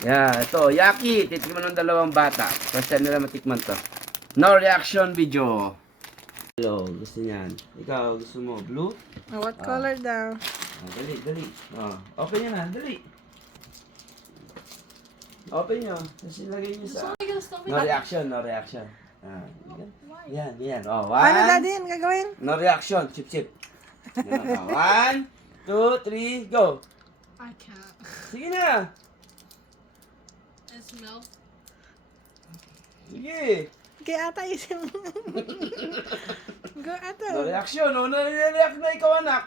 Yeah, ito. Yaki. Titikman ng dalawang bata. First time nila matikman to. No reaction video. Hello, gusto niyan. Ikaw, gusto mo? Blue? What color daw? Dali, dali. Open nyo na, dali. Open nyo. Tapos ilagay nyo sa... No reaction, no reaction. Yan, yan. One. Ano daddy yan gagawin? No reaction. Chip, chip. Yan. 1, 2, 3, go. I can't. Sige na. It smells. Sige. Kaya ata isim. Go ato. No reaction. No react na ikaw, anak.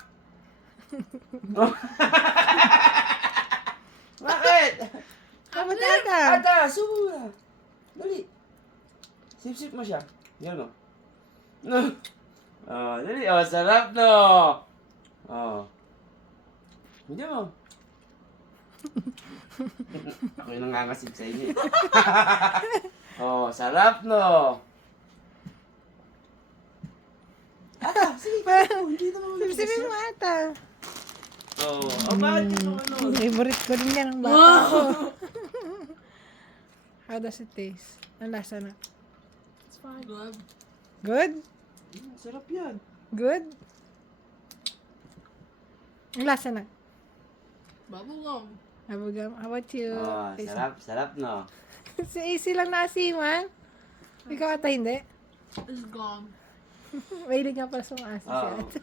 Bakit? Kapag ata. Ata, subo na. Dali. Sip-sip mo siya. Yan o. Dali. Sarap no. Hindi mo. Ako yung nangangasip sa inyo. Sarap no. Ata, sige. Hindi naman ulit. Sipsipin mo ata. Bakit yung ano? Favorite ko rin yan ang bata ko. How does it taste? Ang lasa na? It's fine. Good. Good? Sarap yan. Good? Ang lasa na? Bubblegum. Abugam. How about you? Sarap no. Si AC lang naasiman. Ikaw ata hindi. It's gone. Mahilig nga pala sa mga asin si Oo. ate.